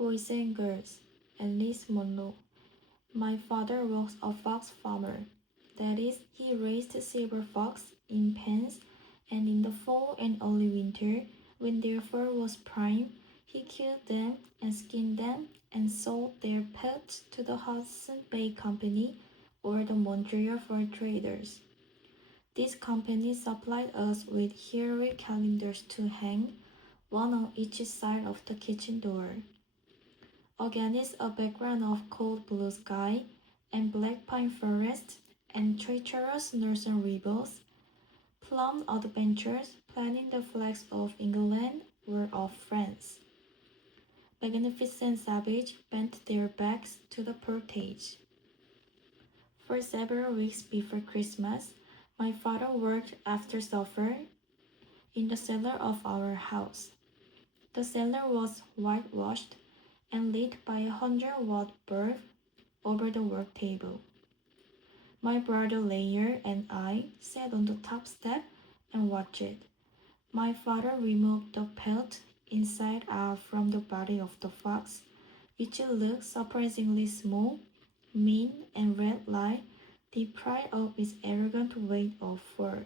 Boys and Girls, Alice Munro. My father was a fox farmer. That is, he raised silver fox in pens, and in the fall and early winter, when their fur was prime, he killed them and skinned them and sold their pelts to the Hudson Bay Company or the Montreal Fur Traders. This company supplied us with hero calendars to hang, one on each side of the kitchen door. Against a background of cold blue sky and black pine forests and treacherous northern rivers, plum adventurers planting the flags of England or of France. Magnificent savages bent their backs to the portage. For several weeks before Christmas, my father worked after supper in the cellar of our house. The cellar was whitewashed and lit by a 100-watt bulb over the work table. My brother Layer and I sat on the top step and watched it. My father removed the pelt inside out from the body of the fox, which looked surprisingly small, mean, and red-like, deprived of its arrogant weight of fur.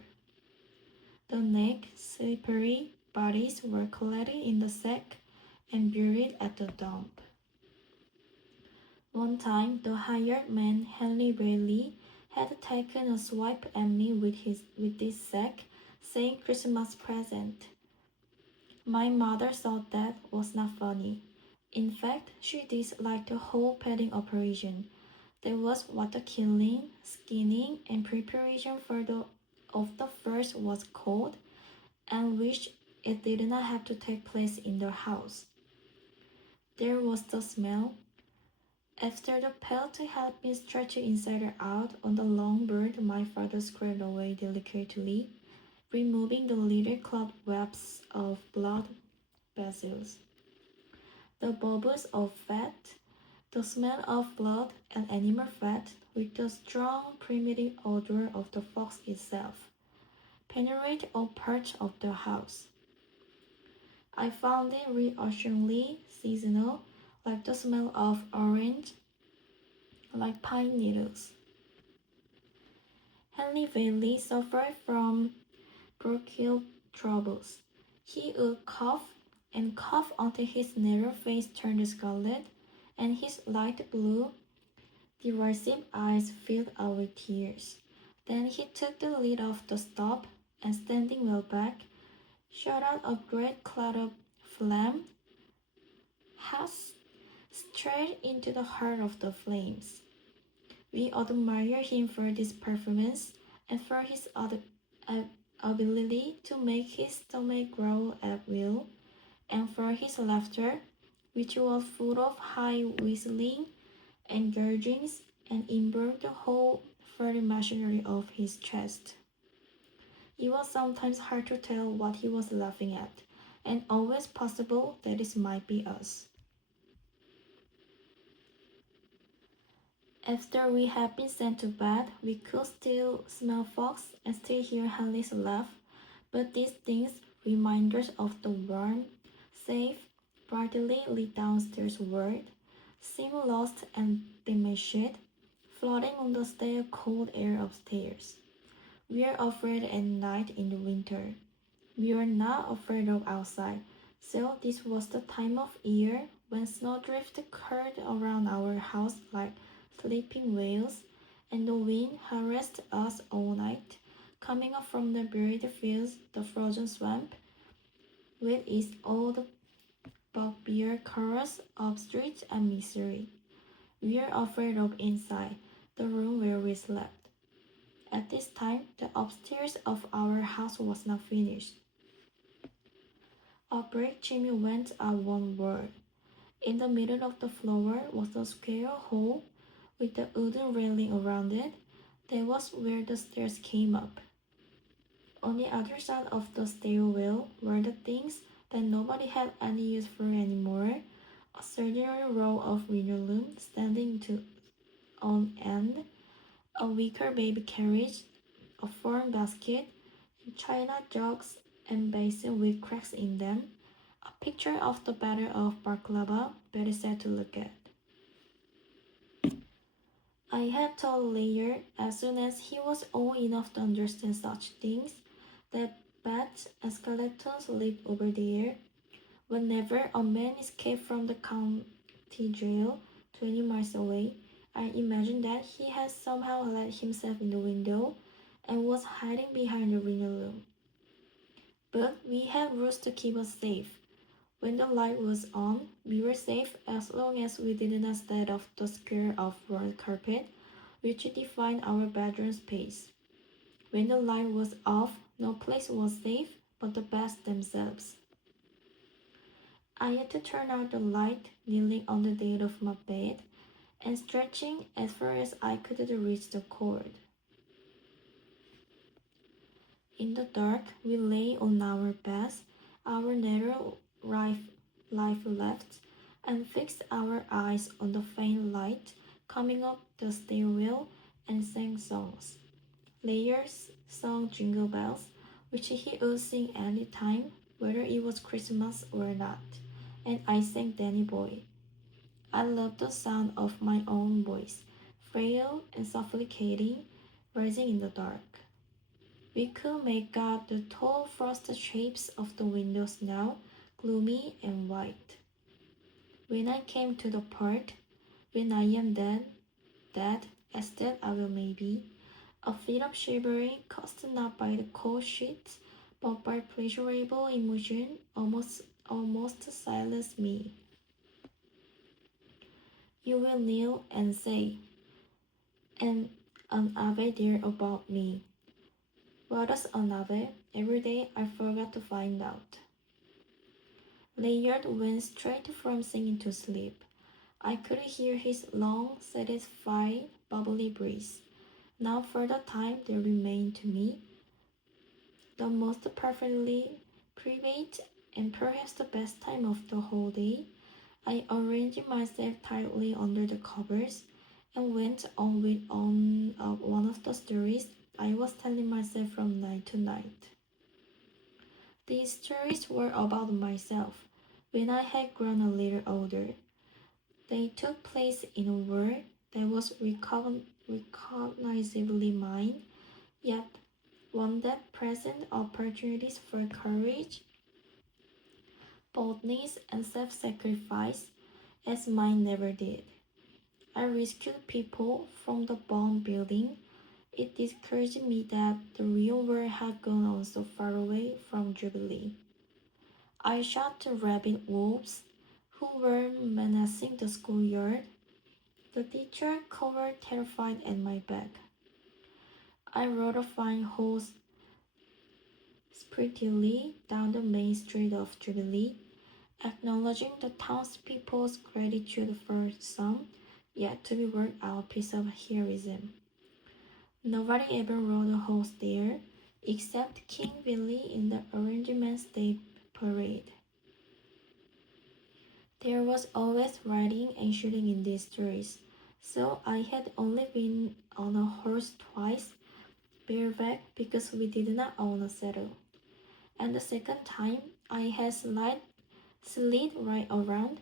The neck, slippery bodies were collected in the sack and buried at the dump. One time, the hired man, Henry Bailey, had taken a swipe at me with this sack, saying Christmas present. My mother thought that was not funny. In fact, she disliked the whole petting operation. That was what the killing, skinning, and preparation of the first was called, and wished it did not have to take place in the house. There was the smell. After the pelt had been stretched inside out on the long bird, my father scraped away delicately, removing the little cobwebs of blood vessels. The bubbles of fat, the smell of blood and animal fat, with the strong primitive odor of the fox itself, penetrated all parts of the house. I found it reassuringly seasonal, like the smell of orange, like pine needles. Henry Bailey suffered from bronchial troubles. He would cough and cough until his narrow face turned scarlet, and his light blue, derisive eyes filled out with tears. Then he took the lid off the stove, and standing well back, shot out a great cloud of flame, hot straight into the heart of the flames. We admire him for this performance and for his ability to make his stomach growl at will, and for his laughter, which was full of high whistling and gurglings and involved the whole furry machinery of his chest. It was sometimes hard to tell what he was laughing at, and always possible that it might be us. After we had been sent to bed, we could still smell fox and still hear Henley's laugh, but these things, reminders of the warm, safe, brightly lit downstairs world, seemed lost and diminished, floating on the stale cold air upstairs. We are afraid at night in the winter. We are not afraid of outside, so this was the time of year when snowdrifts curled around our house like sleeping whales, and the wind harassed us all night, coming up from the buried fields, the frozen swamp, with its old bugbear chorus of street and misery. We are afraid of inside, the room where we slept. At this time, the upstairs of our house was not finished. A brick chimney went up one wall. In the middle of the floor was a square hole with a wooden railing around it. That was where the stairs came up. On the other side of the stairwell were the things that nobody had any use for anymore: a circular row of linoleum standing on end, a wicker baby carriage, a fern basket, china jugs and basins with cracks in them, a picture of the Battle of Baklava, very sad to look at. I had told Layer as soon as he was old enough to understand such things that bats and skeletons lived over there. Whenever a man escaped from the county jail 20 miles away, I imagined that he had somehow let himself in the window and was hiding behind the linoleum. But we had rules to keep us safe. When the light was on, we were safe as long as we did not step off the square of red carpet which defined our bedroom space. When the light was off, no place was safe but the beds themselves. I had to turn out the light, kneeling on the edge of my bed and stretching as far as I could to reach the cord. In the dark, we lay on our beds, our narrow life left, and fixed our eyes on the faint light coming up the stairwell and sang songs. Layers sung Jingle Bells, which he would sing any time, whether it was Christmas or not, and I sang Danny Boy. I loved the sound of my own voice, frail and suffocating, rising in the dark. We could make out the tall frosted shapes of the windows now, gloomy and white. When I came to the part, when I am dead, as dead I will maybe, a fit of shivering caused not by the cold sheets, but by pleasurable emotion almost silenced me. You will kneel and say, and an ave there about me. What is an ave? Every day I forgot to find out. Layard went straight from singing to sleep. I could hear his long, satisfied, bubbly breeze. Now for the time there remained to me, the most perfectly private and perhaps the best time of the whole day, I arranged myself tightly under the covers and went on with one of the stories I was telling myself from night to night. These stories were about myself when I had grown a little older. They took place in a world that was recognizably mine, yet one that presented opportunities for courage, boldness, and self sacrifice as mine never did. I rescued people from the bomb building. It discouraged me that the real world had gone on so far away from Jubilee. I shot the rabbit wolves who were menacing the schoolyard. The teacher cowered terrified at my back. I rode a fine horse spiritedly down the main street of Jubilee, acknowledging the townspeople's gratitude for some yet to be worked out piece of heroism. Nobody ever rode a horse there except King Billy in the Arrangements Day parade. There was always riding and shooting in these stories, so I had only been on a horse twice, bareback because we did not own a saddle. And the second time I had slid right around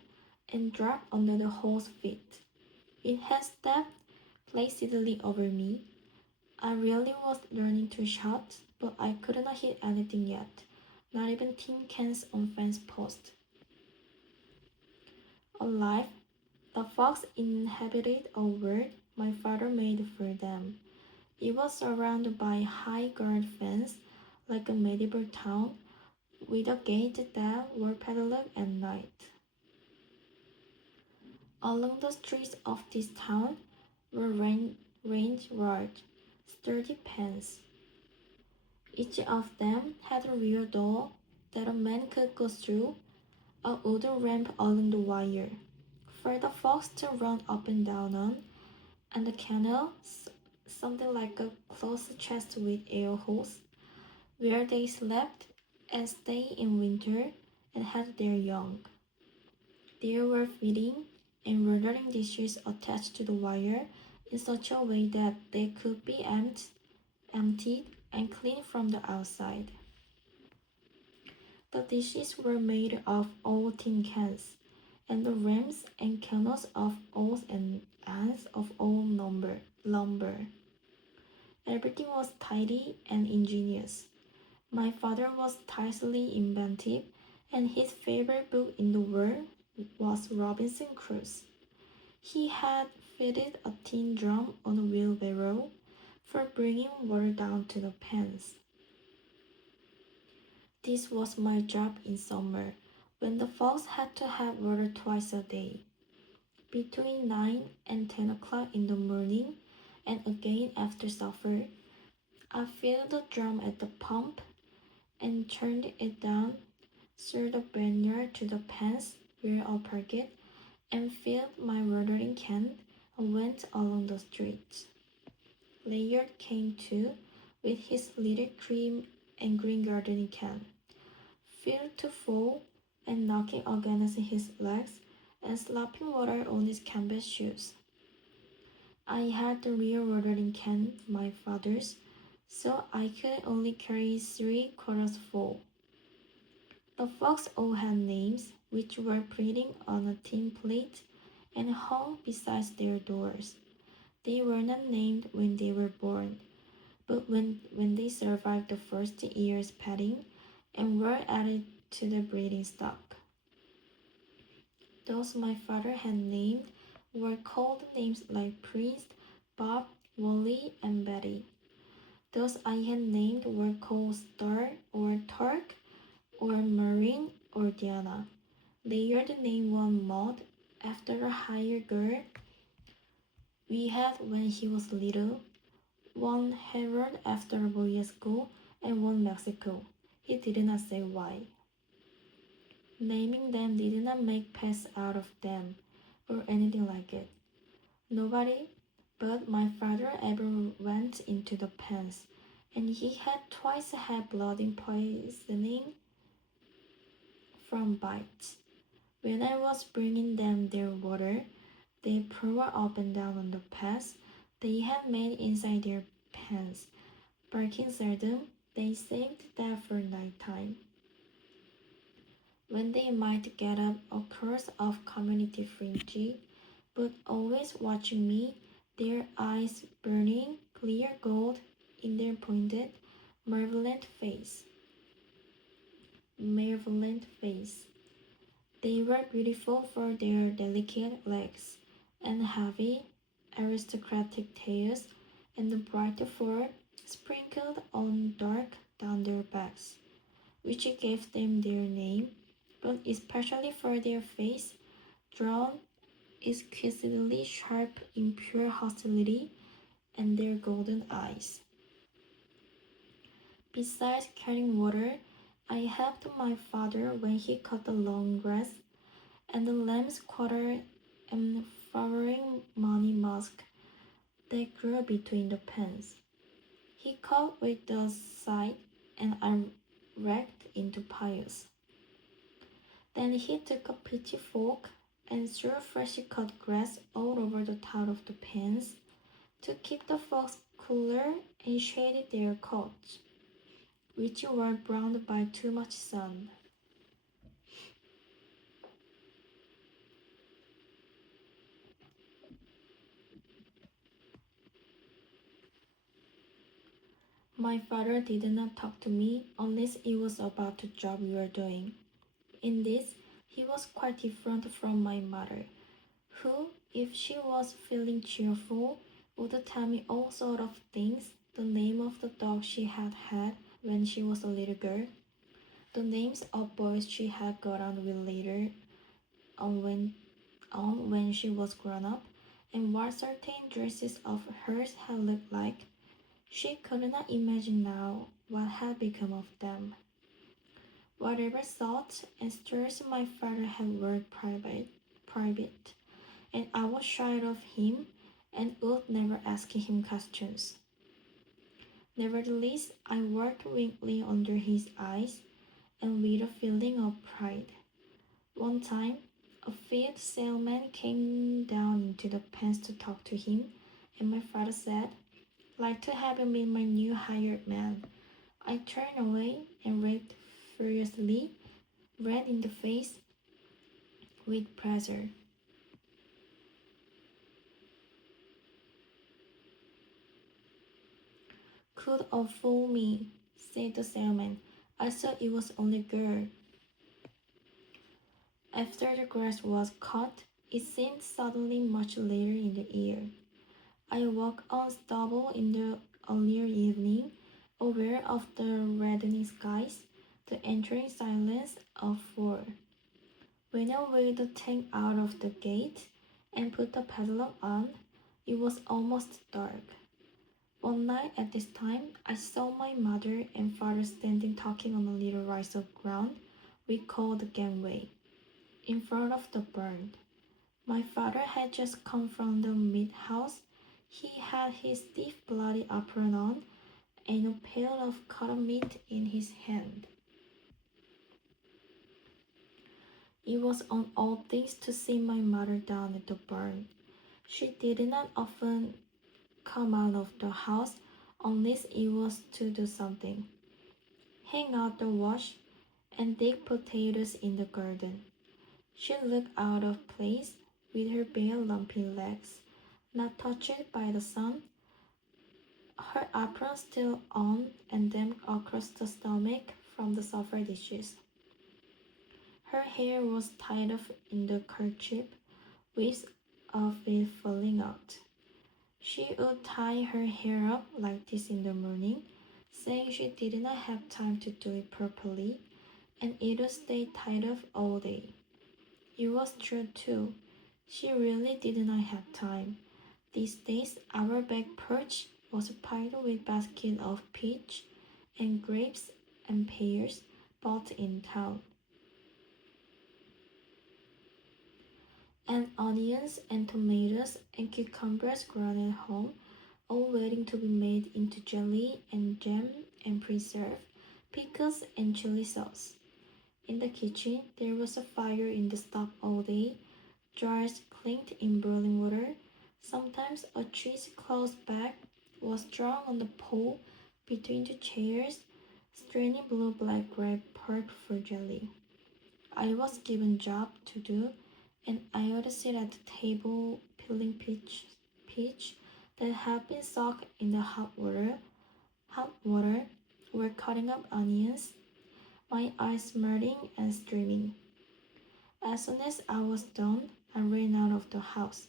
and dropped under the horse's feet. It had stepped placidly over me. I really was learning to shout, but I could not hit anything yet, not even tin cans on fence posts. Alive, the fox inhabited a world my father made for them. It was surrounded by a high guard fence, like a medieval town, with a gate that were padlocked at night. Along the streets of this town were ranged large, sturdy pens. Each of them had a rear door that a man could go through, a wooden ramp along the wire, for the fox to run up and down on, and the kennel, something like a closed chest with air holes, where they slept and stayed in winter and had their young. There were feeding and watering dishes attached to the wire in such a way that they could be emptied and cleaned from the outside. The dishes were made of old tin cans, and the rams and kernels of oats and ends of old lumber. Everything was tidy and ingenious. My father was tirelessly inventive, and his favorite book in the world was Robinson Crusoe. He had fitted a tin drum on a wheelbarrow for bringing water down to the pans. This was my job in summer, when the folks had to have water twice a day, between 9 and 10 o'clock in the morning, and again after supper. I filled the drum at the pump and turned it down through the barnyard to the pans where I parked, and filled my watering can and went along the street. Layard came too, with his little cream and green gardening can, filled to full, and knocking against his legs and slopping water on his canvas shoes. I had the real watering can, my father's, so I could only carry 3/4 full. The folks all had names, which were printed on a tin plate and hung beside their doors. They were not named when they were born, but when they survived the first year's petting and were added to the breeding stock. Those my father had named were called names like Prince, Bob, Wally, and Betty. Those I had named were called Star or Turk or Marine or Diana. Layered named one Maud after a hired girl we had when he was little, one Harold after a boy at school, and one Mexico. He did not say why. Naming them did not make pests out of them or anything like it. Nobody but my father ever went into the pens, and he had twice had blood poisoning from bites. When I was bringing them their water, they poured up and down on the paths they had made inside their pens. Barking seldom, they saved that for night time, when they might get up a course of community fringy, but always watching me, their eyes burning clear gold in their pointed, malevolent face. Malevolent face. They were beautiful for their delicate legs and heavy, aristocratic tails, and the bright fur sprinkled on dark down their backs, which gave them their name, but especially for their face, drawn exquisitely sharp in pure hostility, and their golden eyes. Besides carrying water, I helped my father when he cut the long grass and the lamb's quarter and flowering money musk that grew between the pens. He cut with the scythe, and I raked into piles. Then he took a pitchfork and threw freshly cut grass all over the top of the pens to keep the folks cooler and shaded their coats, which were browned by too much sun. My father did not talk to me unless it was about the job we were doing. In this, he was quite different from my mother, who, if she was feeling cheerful, would tell me all sort of things, the name of the dog she had had when she was a little girl, the names of boys she had got on with later on when she was grown up, and what certain dresses of hers had looked like. She could not imagine now what had become of them. Whatever thoughts and stirs my father had were private, and I was shy of him and would never ask him questions. Nevertheless, I worked weakly under his eyes and with a feeling of pride. One time, a field salesman came down into the pens to talk to him, and my father said, "Like to have you meet my new hired man." I turned away and rapped furiously, red in the face with pressure. Could all fool me, said the salesman. I thought it was only a girl. After the grass was cut, it seemed suddenly much later in the year. I walked on stubble in the earlier evening, aware of the reddening skies, the entering silence of fall. When I wheeled the tank out of the gate and put the padlock on, it was almost dark. One night at this time, I saw my mother and father standing talking on a little rise of ground we called the gangway, in front of the barn. My father had just come from the meat house. He had his stiff bloody apron on and a pail of cut meat in his hand. It was an odd thing to see my mother down at the barn. She did not often come out of the house unless it was to do something. Hang out the wash and dig potatoes in the garden. She looked out of place with her bare lumpy legs, not touched by the sun, her apron still on and damp across the stomach from the supper dishes. Her hair was tied up in the kerchief, wisps of it falling out. She would tie her hair up like this in the morning, saying she did not have time to do it properly, and it would stay tied up all day. It was true too. She really did not have time. These days, our back porch was piled with baskets of peach and grapes and pears bought in town, and onions and tomatoes and cucumbers grown at home, all waiting to be made into jelly and jam and preserve, pickles and chili sauce. In the kitchen, there was a fire in the stove all day, jars clinked in boiling water. Sometimes a cheesecloth bag was drawn on the pole between the chairs, straining blue-black grape pulp for jelly. I was given job to do, and I would sit at the table peeling peach that had been soaked in the hot water, or cutting up onions, my eyes smarting and streaming. As soon as I was done, I ran out of the house,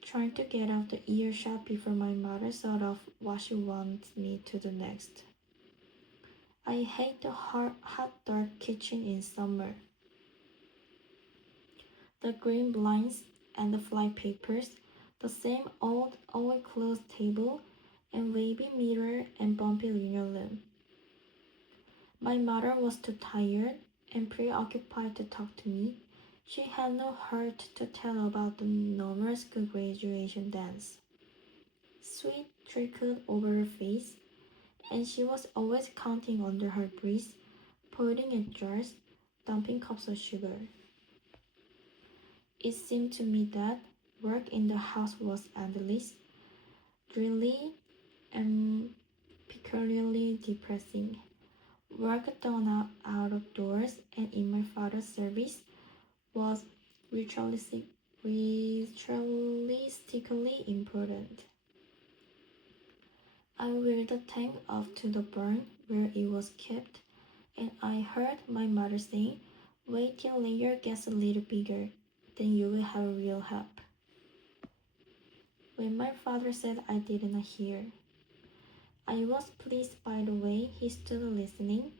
trying to get out the earshot before my mother thought of what she wanted me to do next. I hate the hot, dark kitchen in summer. The green blinds and the fly papers, the same old, oil-closed table, and wavy mirror and bumpy linoleum. My mother was too tired and preoccupied to talk to me. She had no heart to tell about the normal school graduation dance. Sweat trickled over her face, and she was always counting under her breath, pointing at jars, dumping cups of sugar. It seemed to me that work in the house was endless, dreary, and peculiarly depressing. Work done out of doors and in my father's service was ritualistically important. I wheeled the tank off to the barn where it was kept, and I heard my mother saying, "Wait till layer gets a little bigger, then you will have real help." When my father said I did not hear, I was pleased by the way he stood listening,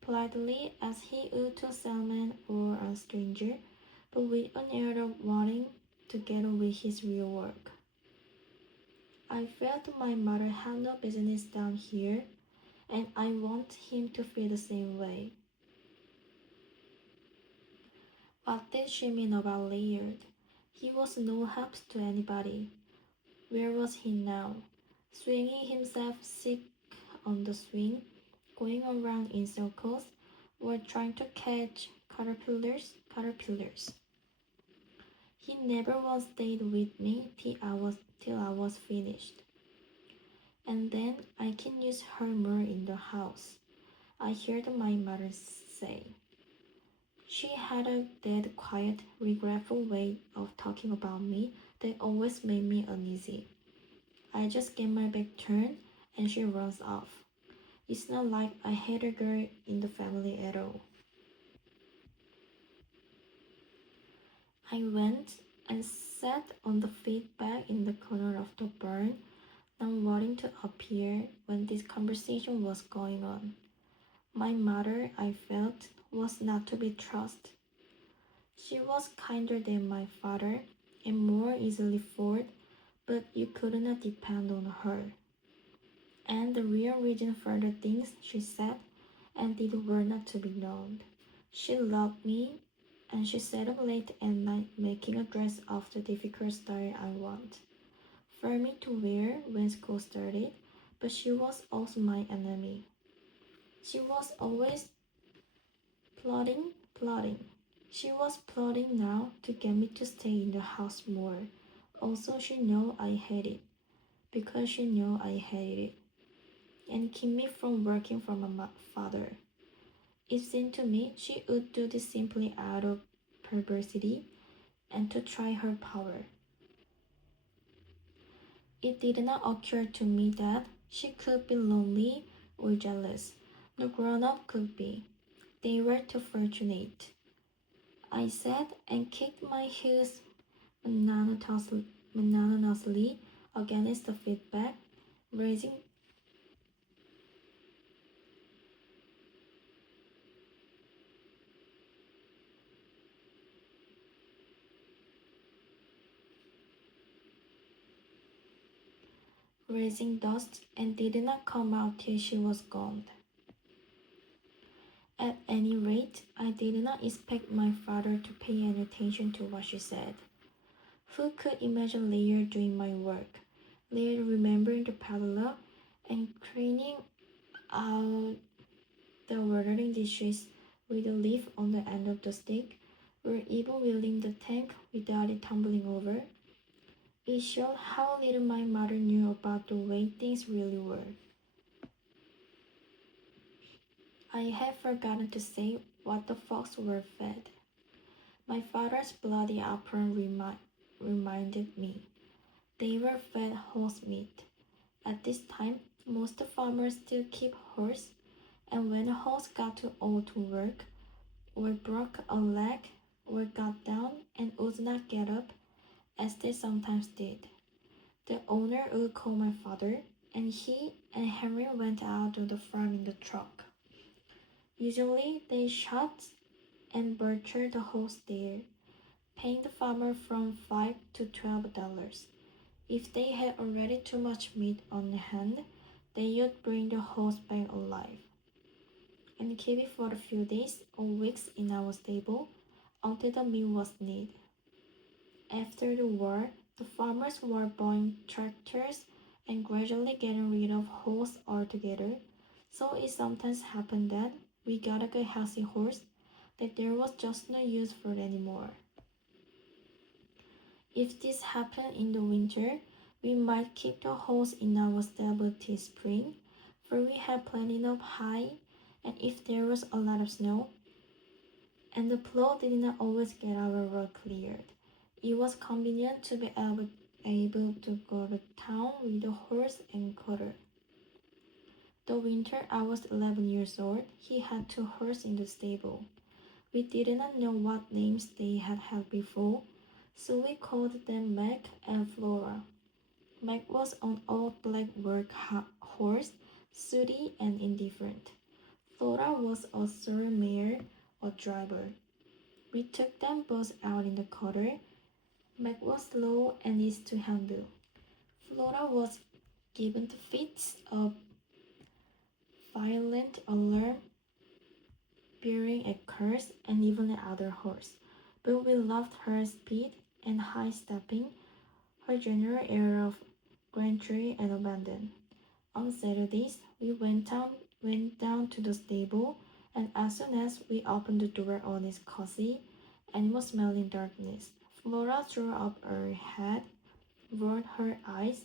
politely as he would to a salesman or a stranger, but with an air of wanting to get on with his real work. I felt my mother had no business down here, and I want him to feel the same way. What did she mean about Laird? He was no help to anybody. Where was he now? Swinging himself sick on the swing, going around in circles, or trying to catch caterpillars. He never once stayed with me till I was finished. And then I can use her more in the house, I heard my mother say. She had a dead quiet, regretful way of talking about me that always made me uneasy. I just get my back turned and she runs off. It's not like I hate a girl in the family at all. I went and sat on the feedback in the corner of the barn, not wanting to appear when this conversation was going on. My mother, I felt, was not to be trusted. She was kinder than my father and more easily fooled, but you could not depend on her. And the real reason for the things she said and did were not to be known. She loved me, and she sat up late at night making a dress of the difficult style I want for me to wear when school started, but she was also my enemy. She was always plotting. She was plotting now to get me to stay in the house more. Also, she knew I hated it, because she knew I hated it, and keep me from working for my father. It seemed to me she would do this simply out of perversity and to try her power. It did not occur to me that she could be lonely or jealous. No grown up could be. They were too fortunate. I sat and kicked my heels monotonously against the feedback, raising raising dust and did not come out till she was gone. At any rate, I did not expect my father to pay any attention to what she said. Who could imagine Leah doing my work? Leah remembering the parlor and cleaning out the watering dishes with a leaf on the end of the stick, or even wheeling the tank without it tumbling over. It showed how little my mother knew about the way things really were. I had forgotten to say what the folks were fed. My father's bloody apron reminded me. They were fed horse meat. At this time, most farmers still keep horse, and when a horse got too old to work, or broke a leg, or got down and would not get up, as they sometimes did, the owner would call my father, and he and Henry went out to the farm in the truck. Usually, they shot and butchered the horse there, paying the farmer from $5 to $12. If they had already too much meat on hand, they would bring the horse back alive and keep it for a few days or weeks in our stable until the meat was needed. After the war, the farmers were buying tractors and gradually getting rid of horses altogether, so it sometimes happened that we got a good healthy horse that there was just no use for it anymore. If this happened in the winter, we might keep the horse in our stable till spring, for we had plenty of hay, and if there was a lot of snow, and the plow did not always get our road cleared, it was convenient to be able to go to town with the horse and cutter. The winter I was 11 years old, he had two horses in the stable. We did not know what names they had had before, so we called them Mac and Flora. Mac was an old black work horse, sooty and indifferent. Flora was a sorry mare or driver. We took them both out in the cutter. Mac was slow and easy to handle. Flora was given to fits of violent alarm, bearing a curse, and even another horse. But we loved her speed and high stepping, her general air of grandeur and abandon. On Saturdays, we went down to the stable, and as soon as we opened the door on its cozy, animal-smelling darkness, Flora threw up her head, rolled her eyes,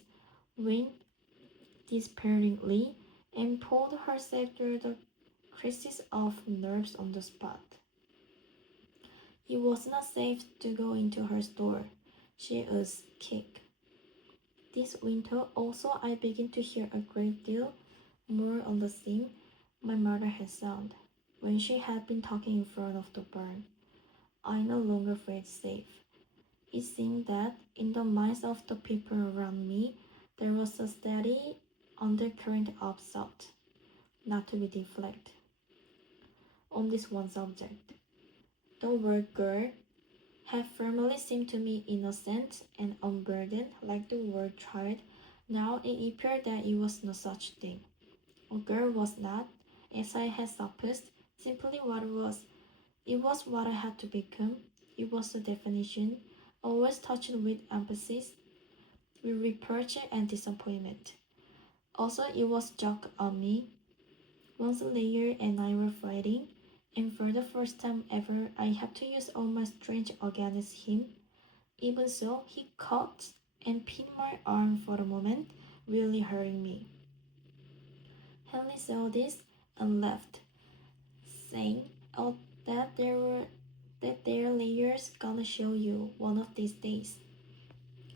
winked despairingly, and pulled herself through the creases of nerves on the spot. It was not safe to go into her store. She was kicked. This winter also I begin to hear a great deal more on the theme my mother had sound when she had been talking in front of the barn. I no longer felt safe. It seemed that in the minds of the people around me there was a steady undercurrent of thought, not to be deflected, on this one subject. The word girl had formerly seemed to me innocent and unburdened like the word child. Now it appeared that it was no such thing. A girl was not, as I had supposed, simply what it was. It was what I had to become. It was a definition, always touched with emphasis, with reproach and disappointment. Also, it was joke on me. Once Layer and I were fighting, and for the first time ever, I had to use all my strength against him. Even so, he caught and pinned my arm for a moment, really hurting me. Henley saw this and laughed, saying, "Oh, that there Layer's gonna show you one of these days."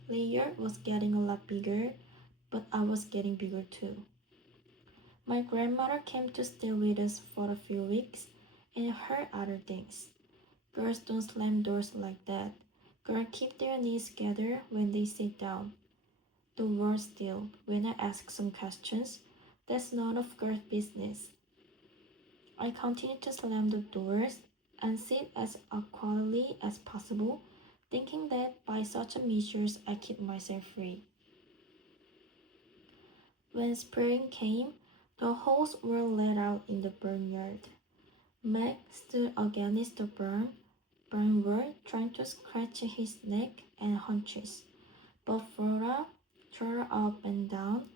Layer was getting a lot bigger, but I was getting bigger too. My grandmother came to stay with us for a few weeks and heard other things. Girls don't slam doors like that. Girls keep their knees together when they sit down. The word still, when I ask some questions, that's none of girls' business. I continue to slam the doors and sit as awkwardly as possible, thinking that by such measures I keep myself free. When spring came, the hoes were let out in the barnyard. Meg stood against the burn wall, trying to scratch his neck and haunches, but Flora trotted up and down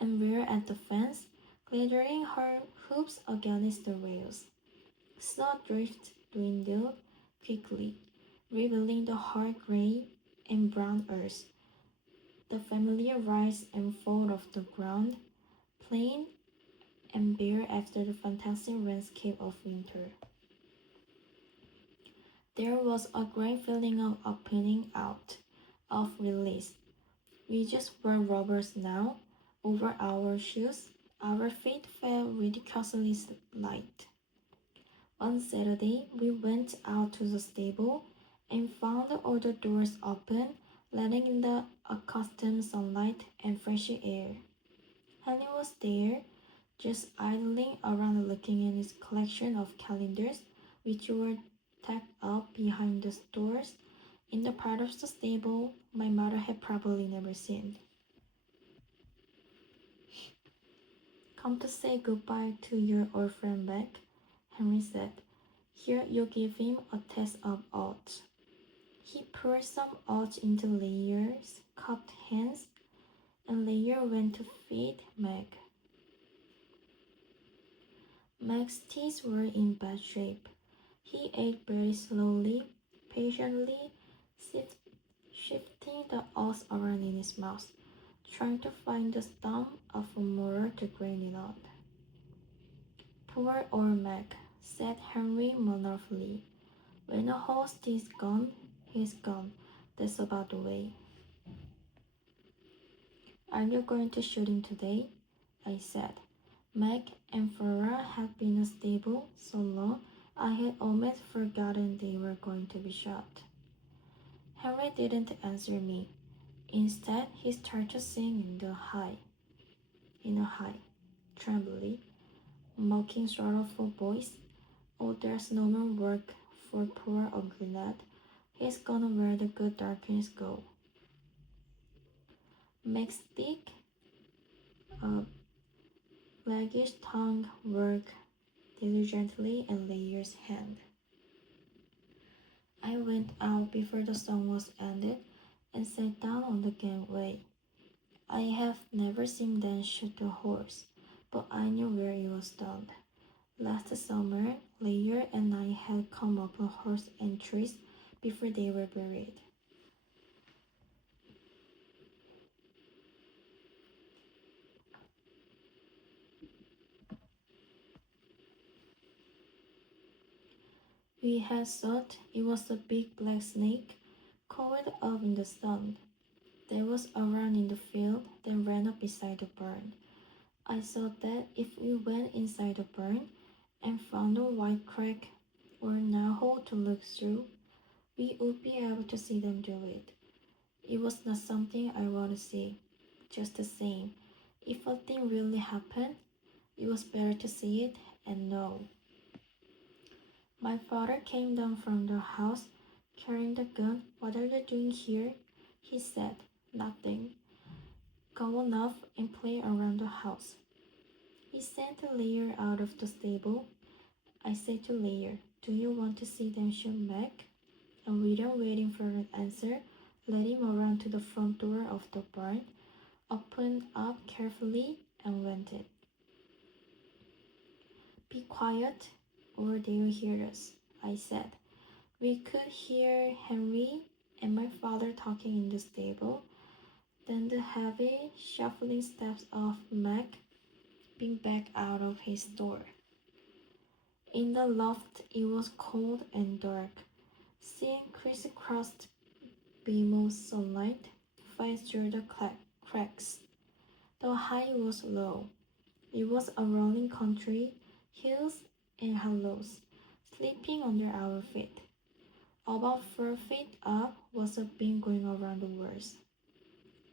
and reared at the fence, glittering her hooves against the rails. Snowdrift dwindled quickly, revealing the hard gray and brown earth, the familiar rise and fall of the ground, plain and bare after the fantastic landscape of winter. There was a great feeling of opening out, of release. We just wore rubbers now, over our shoes. Our feet felt ridiculously light. On Saturday, we went out to the stable and found all the doors open, letting in the accustomed sunlight and fresh air. Honey was there, just idling around looking at his collection of calendars, which were tacked up behind the doors in the part of the stable my mother had probably never seen. "Come to say goodbye to your old friend Beck," Henry said. "Here you give him a taste of oats." He poured some oats into Layer's cupped hands, and Layer went to feed Meg. Meg's teeth were in bad shape. He ate very slowly, patiently, shifting the oats around in his mouth, trying to find the stump of a molar to grind it on. "Poor old Meg," said Henry mournfully. "When a host is gone, he's gone. That's about the way." "Are you going to shoot him today?" I said. Meg and Flora had been stable so long I had almost forgotten they were going to be shot. Henry didn't answer me. Instead, he started to sing in a high, trembly, mocking sorrowful voice. "Oh, there's no more work for poor ugly lad. He's gone where the good darkness go." Meg's thick, uh, sluggish tongue worked diligently in Layer's hand. I went out before the song was ended and sat down on the gangway. I have never seen them shoot a horse, but I knew where it was done. Last summer, Layer and I had come up a horse and trees before they were buried. We had thought it was a big black snake coiled up in the sun. There was a run in the field, then ran up beside the barn. I thought that if we went inside the barn and found a white crack or a hole to look through, we would be able to see them do it. It was not something I want to see. Just the same, if a thing really happened, it was better to see it and know. My father came down from the house carrying the gun. What are you doing here? He said. Nothing. Go on off and play around the house. He sent Lear out of the stable. I said to Lear, do you want to see them shoot back? And without waiting for an answer, led him around to the front door of the barn, opened up carefully, and went in. Be quiet, or they'll hear us, I said. We could hear Henry and my father talking in the stable, then the heavy, shuffling steps of Mac being back out of his door. In the loft, it was cold and dark. Seeing crisscrossed beam of sunlight fight through the cracks. The high was low. It was a rolling country, hills and hollows, slipping under our feet. About 4 feet up was a beam going around the walls.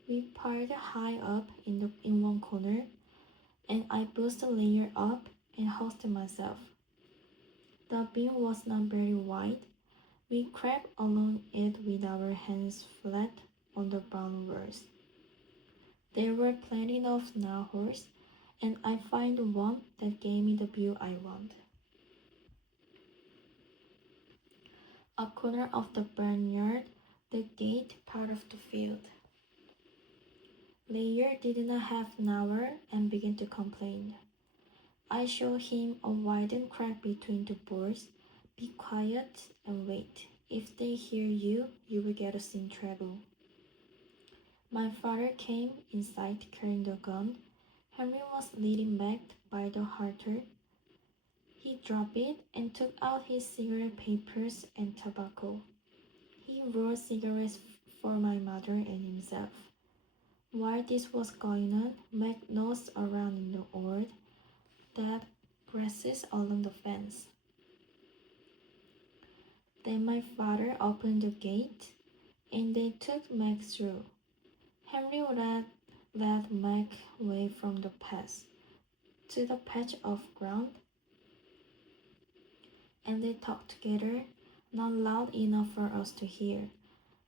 We piled high up in one corner, and I pushed the layer up and hosted myself. The beam was not very wide. We crept along it with our hands flat on the brown walls. There were plenty of narwhals, and I found one that gave me the view I want. A corner of the barnyard, the gate part of the field. Layer did not have an hour and began to complain. I showed him a widened crack between the boards. Be quiet and wait. If they hear you, you will get us in trouble. My father came inside carrying the gun. Henry was leading back by the halter. He dropped it and took out his cigarette papers and tobacco. He rolled cigarettes for my mother and himself. While this was going on, Mac nosed around in the orchard that grasses along the fence. Then my father opened the gate, and they took Mac through. Henry led Mac away from the path to the patch of ground, and they talked together, not loud enough for us to hear.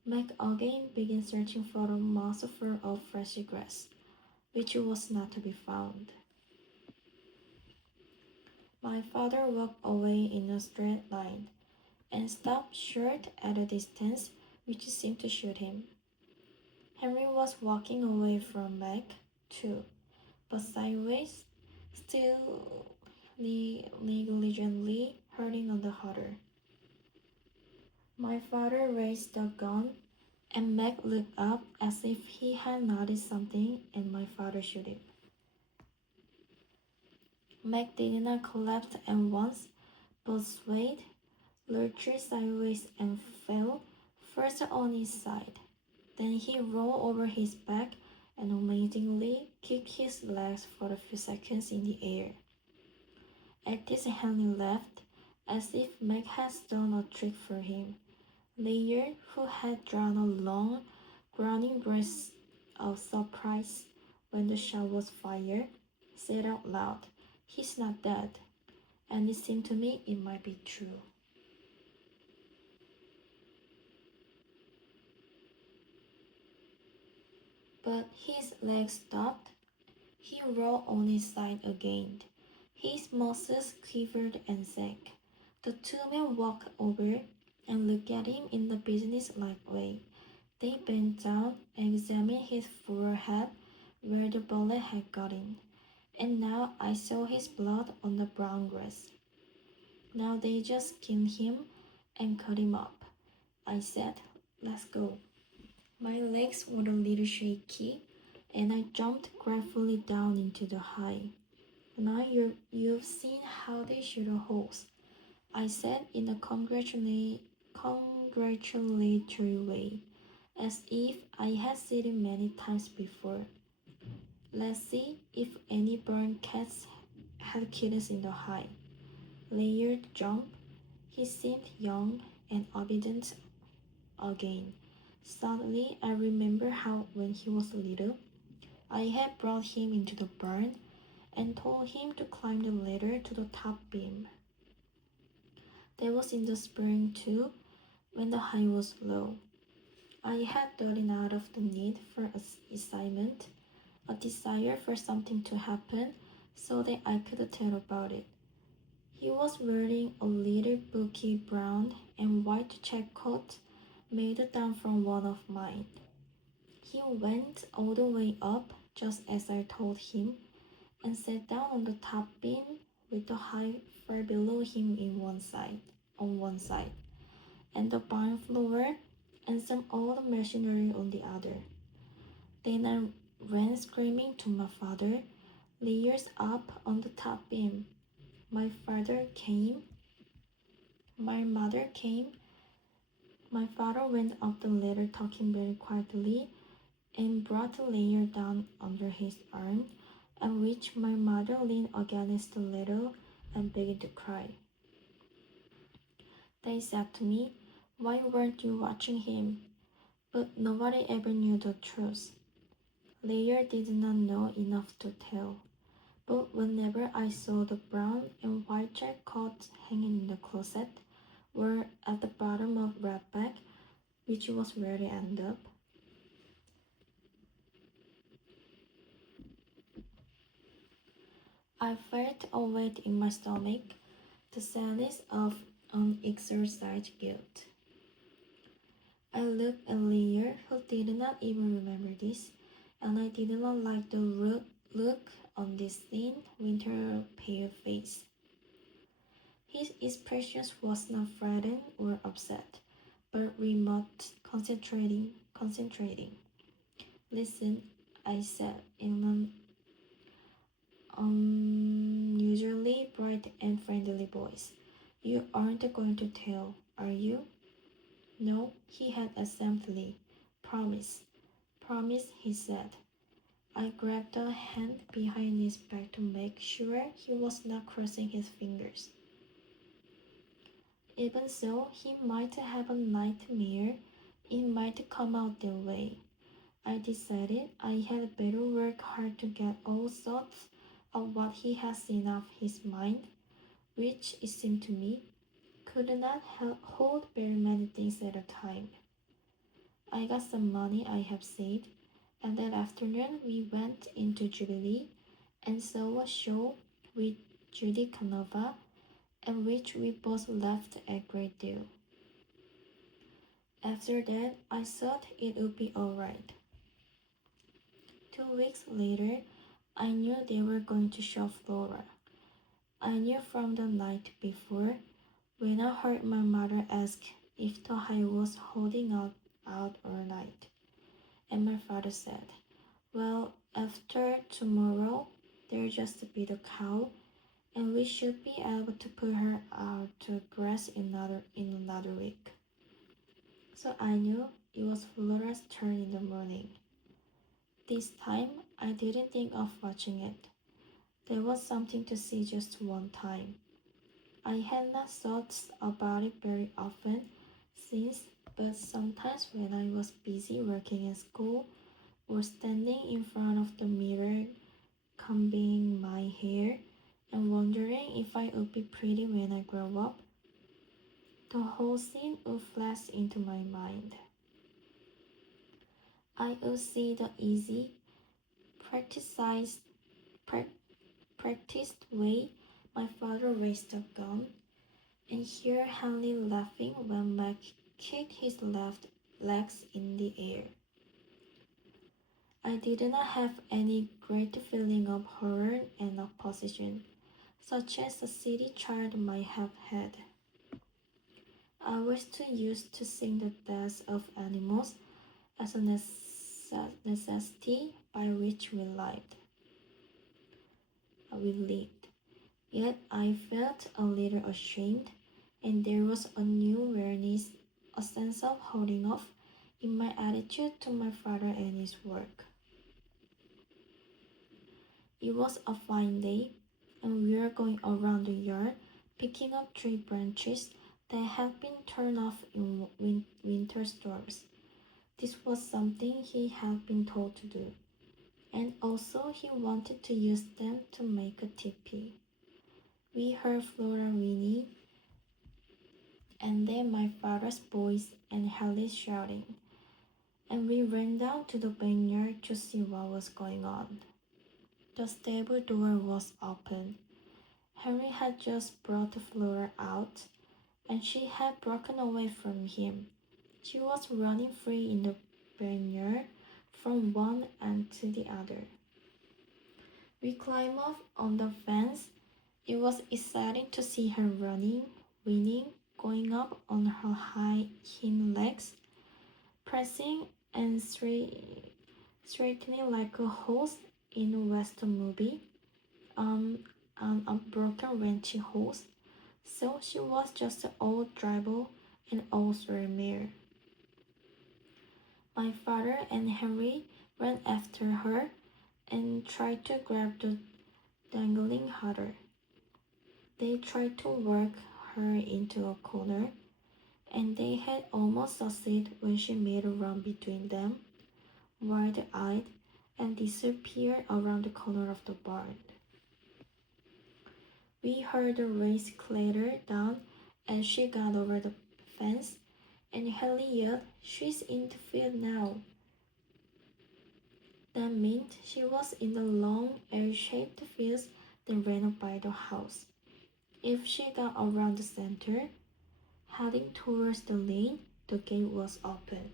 Mac again began searching for a mouthful of fresh grass, which was not to be found. My father walked away in a straight line, and stopped short at a distance which seemed to shoot him. Henry was walking away from Mac, too, but sideways, still negligently hurting on the harder. My father raised the gun, and Mac looked up as if he had noticed something, and my father shot him. Mac did not collapse at once, but swayed, lurched sideways, and fell, first on his side. Then he rolled over his back and amazingly kicked his legs for a few seconds in the air. At this Henry laughed, as if Mac had done a trick for him. Layer, who had drawn a long, groaning breath of surprise when the shot was fired, said out loud, "He's not dead," and it seemed to me it might be true. But his legs stopped. He rolled on his side again. His muscles quivered and sank. The two men walked over and looked at him in a business-like way. They bent down and examined his forehead where the bullet had got in. And now I saw his blood on the brown grass. Now they just skinned him and cut him up. I said, "Let's go." My legs were a little shaky, and I jumped gratefully down into the hay. "Now you've seen how they shoot a horse," I said in a congratulatory way, as if I had said it many times before. Let's see if any barn cats had kittens in the high. Layered jump. He seemed young and obedient again. Suddenly, I remember how, when he was little, I had brought him into the barn and told him to climb the ladder to the top beam. That was in the spring, too, when the hay was low. I had gotten out of the need for excitement, a desire for something to happen so that I could tell about it. He was wearing a little bulky brown and white check coat made down from one of mine. He went all the way up just as I told him and sat down on the top beam with the hive far below him on one side, and the barn floor and some old machinery on the other. Then I ran screaming to my father, layers up on the top beam. My father came, my mother came. My father went up the ladder talking very quietly and brought the layer down under his arm, at which my mother leaned against the ladder and began to cry. They said to me, "Why weren't you watching him?" But nobody ever knew the truth. Layer did not know enough to tell. But whenever I saw the brown and white check coat hanging in the closet, or at the bottom of Redback, which was where they ended up, I felt a weight in my stomach, the sadness of unexorcised guilt. I looked at Lear, who did not even remember this, and I did not like the look on this thin, winter pale face. His expression was not frightened or upset, but remote, concentrating. "Listen," I said in an unusually bright and friendly voice. "You aren't going to tell, are you?" "No," he had assentedly. "Promise." "Promise," he said. I grabbed the hand behind his back to make sure he was not crossing his fingers. Even so, he might have a nightmare. It might come out that way. I decided I had better work hard to get all sorts of what he had seen off his mind, which, it seemed to me, could not hold very many things at a time. I got some money I have saved, and that afternoon we went into Jubilee and saw a show with Judy Canova, at which we both laughed a great deal. After that, I thought it would be all right. 2 weeks later, I knew they were going to show Flora. I knew from the night before, when I heard my mother ask if Tohai was holding out all night. And my father said, "Well, after tomorrow, there'll just be the cow, and we should be able to put her out to grass in another week." So I knew it was Flora's turn in the morning. This time, I didn't think of watching it. There was something to see just one time. I had not thought about it very often since, but sometimes when I was busy working at school or standing in front of the mirror combing my hair and wondering if I would be pretty when I grow up, the whole scene would flash into my mind. I would see the easy, practiced, practiced way my father raised a gun and hear Henley laughing when Mac kicked his left legs in the air. I did not have any great feeling of horror and opposition, such as a city child might have had. I was too used to seeing the deaths of animals as a necessity by which we lived. Yet I felt a little ashamed and there was a new awareness, a sense of holding off in my attitude to my father and his work. It was a fine day, and we were going around the yard picking up tree branches that had been torn off in winter storms. This was something he had been told to do, and also he wanted to use them to make a teepee. We heard Flora whinny, and then my father's voice and Hallie shouting, and we ran down to the vineyard to see what was going on. The stable door was open. Henry had just brought Flora out, and she had broken away from him. She was running free in the vineyard from one end to the other. We climbed up on the fence. It was exciting to see her running, winning, going up on her high hind legs, pressing and straightening like a horse in a western movie, um, on a broken wrenching horse. So she was just an old dribble and old mare. My father and Henry ran after her and tried to grab the dangling harder. They tried to work her into a corner, and they had almost succeeded when she made a run between them, wide-eyed, and disappeared around the corner of the barn. We heard the race clatter down as she got over the fence, and Hallie yelled, "She's in the field now." That meant she was in the long, L-shaped fields that ran up by the house. If she got around the center, heading towards the lane, the gate was open.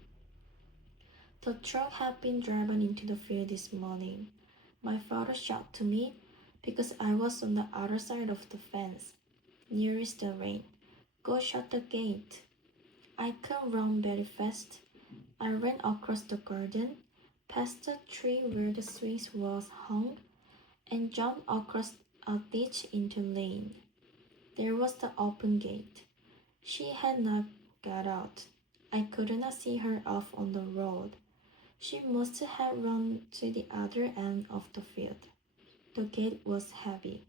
The truck had been driven into the field this morning. My father shouted to me because I was on the other side of the fence, nearest the lane. "Go shut the gate." I could run very fast. I ran across the garden, past the tree where the swings was hung, and jumped across a ditch into lane. There was the open gate. She had not got out. I could not see her off on the road. She must have run to the other end of the field. The gate was heavy.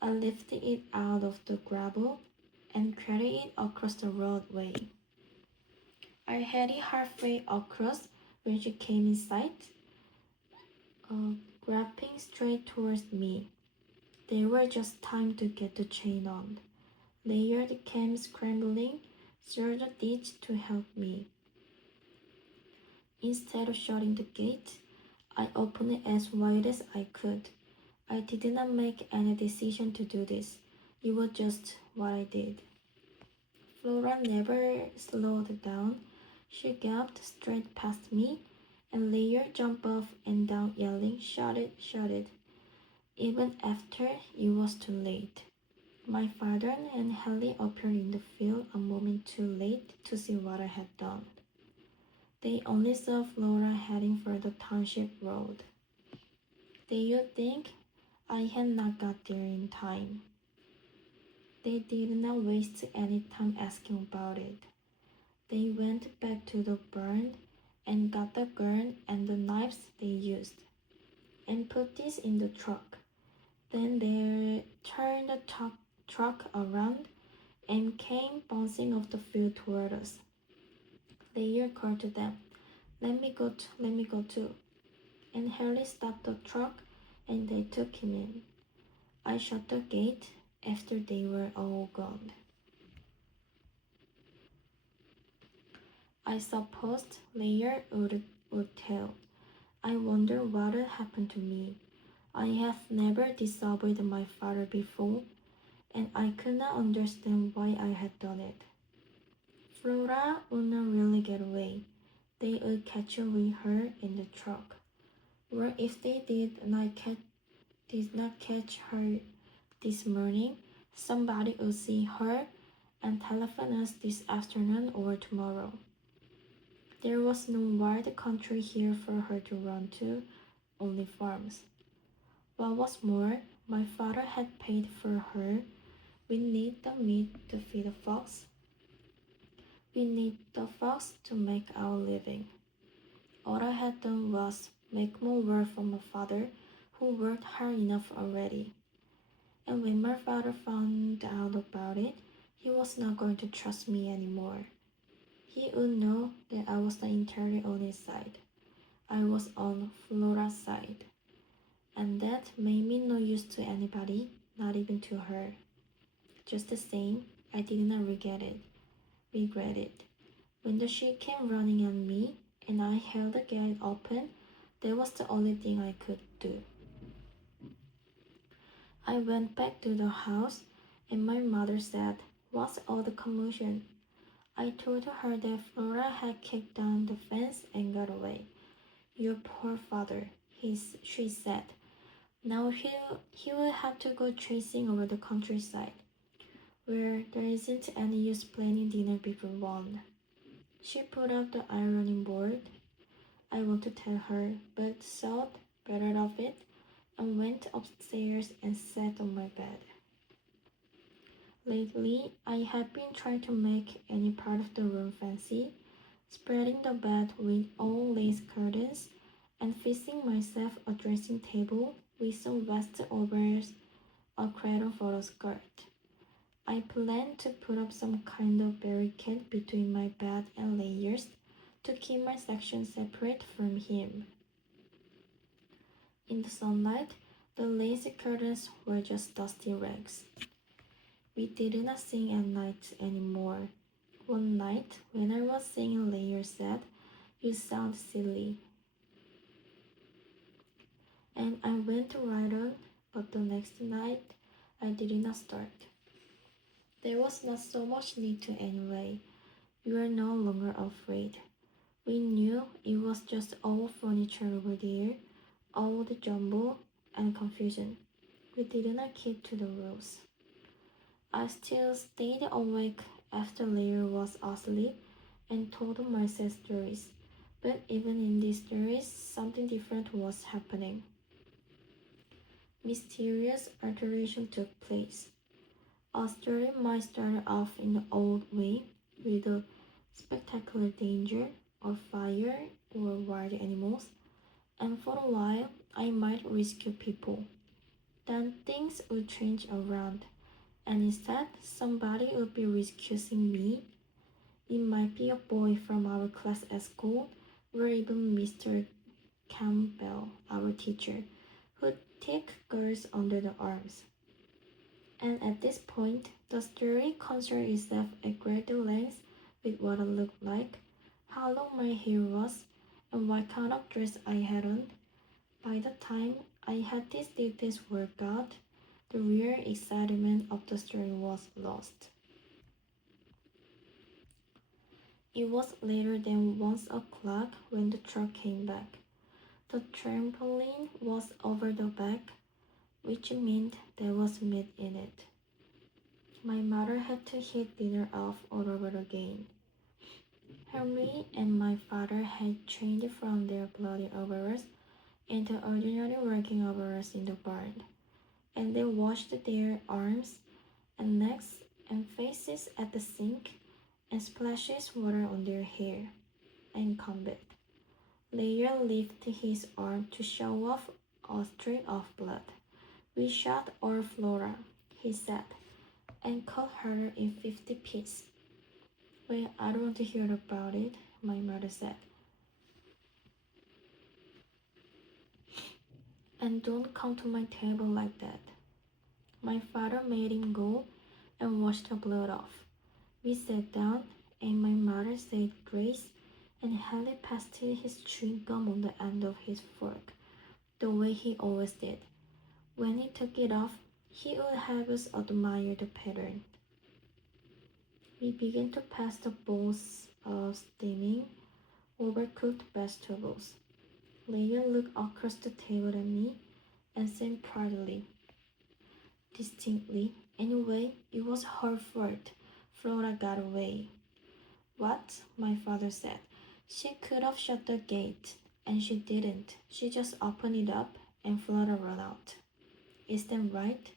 I lifted it out of the gravel and carried it across the roadway. I had it halfway across when she came in sight, grabbing straight towards me. There was just time to get the chain on. Laird came scrambling through the ditch to help me. Instead of shutting the gate, I opened it as wide as I could. I did not make any decision to do this. It was just what I did. Flora never slowed down. She galloped straight past me, and Laird jumped up and down yelling, "Shut it, shut it," even after it was too late. My father and Hallie appeared in the field a moment too late to see what I had done. They only saw Flora heading for the township road. They would think I had not got there in time. They did not waste any time asking about it. They went back to the barn and got the gun and the knives they used, and put this in the truck. Then they turned the truck around and came bouncing off the field toward us. Layer called to them, let me go too." And Harry stopped the truck and they took him in. I shut the gate after they were all gone. I supposed Layer would tell. I wonder what had happened to me. I have never disobeyed my father before, and I could not understand why I had done it. Flora would not really get away. They would catch up with her in the truck. Or if they did not catch her this morning, somebody would see her and telephone us this afternoon or tomorrow. There was no wild country here for her to run to, only farms. What was more, my father had paid for her We need the meat to feed the fox. We need the fox to make our living. All I had done was make more work for my father, who worked hard enough already. And when my father found out about it, he was not going to trust me anymore. He would know that I was not entirely on his side. I was on Flora's side. And that made me no use to anybody, not even to her. Just the same, I did not regret it. When the sheep came running at me and I held the gate open, that was the only thing I could do. I went back to the house and my mother said, "What's all the commotion?" I told her that Flora had kicked down the fence and got away. "Your poor father," she said. "Now he will have to go chasing over the countryside, where there isn't any use planning dinner before 1. She put up the ironing board. I want to tell her, but thought better of it and went upstairs and sat on my bed. Lately, I have been trying to make any part of the room fancy, spreading the bed with all lace curtains and fixing myself a dressing table with some vest over a cradle for a skirt. I plan to put up some kind of barricade between my bed and layers to keep my section separate from him. In the sunlight, the lacy curtains were just dusty rags. We did not sing at night anymore. One night, when I was singing, Layer said, "You sound silly." And I went right on, but the next night, I did not start. There was not so much need to anyway. We were no longer afraid. We knew it was just all furniture over there, all the jumble and confusion. We did not keep to the rules. I still stayed awake after Layer was asleep and told myself stories. But even in these stories, something different was happening. Mysterious alteration took place. A story might start off in the old way, with a spectacular danger, or fire, or wild animals, and for a while I might rescue people. Then things would change around, and instead somebody would be rescuing me. It might be a boy from our class at school, or even Mr. Campbell, our teacher, who'd take girls under the arms. And at this point, the story concerned itself at greater length with what I looked like, how long my hair was, and what kind of dress I had on. By the time I had these details worked out, the real excitement of the story was lost. It was later than 1 o'clock when the truck came back. The trampoline was over the back, which meant there was meat in it. My mother had to heat dinner off all over again. Henry and my father had changed from their bloody overalls into ordinary working overalls in the barn, and they washed their arms and necks and faces at the sink and splashes water on their hair and combed. Layer lifted his arm to show off a streak of blood. "We shot our Flora," he said, "and cut her in 50 pieces." "Well, I don't want to hear about it," my mother said. "And don't come to my table like that." My father made him go and wash the blood off. We sat down, and my mother said grace, and Hallie passed his chewing gum on the end of his fork, the way he always did. When he took it off, he would have us admire the pattern. We began to pass the bowls of steaming, overcooked vegetables. Leah looked across the table at me and said proudly, distinctly, "Anyway, it was her fault. Flora got away." "What?" my father said. "She could have shut the gate, and she didn't. She just opened it up, and Flora ran out." "Is that right?"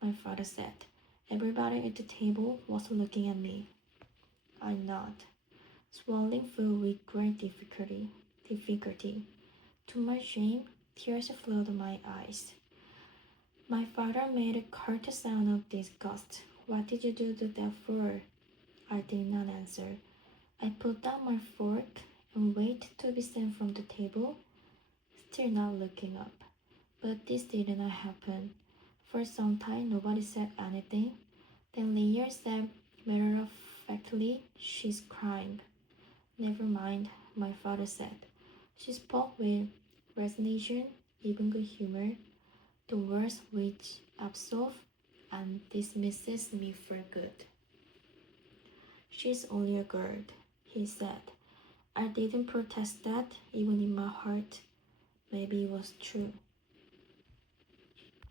my father said. Everybody at the table was looking at me. I nodded, swallowing food with great difficulty. To my shame, tears flowed to my eyes. My father made a curt sound of disgust. What did you do that for? I did not answer. I put down my fork and waited to be sent from the table, still not looking up. But this did not happen. For some time, nobody said anything. Then Leah said matter of factly, "She's crying." "Never mind," my father said. She spoke with resignation, even good humor, the words which absolve and dismisses me for good. "She's only a girl," he said. I didn't protest that, even in my heart. Maybe it was true.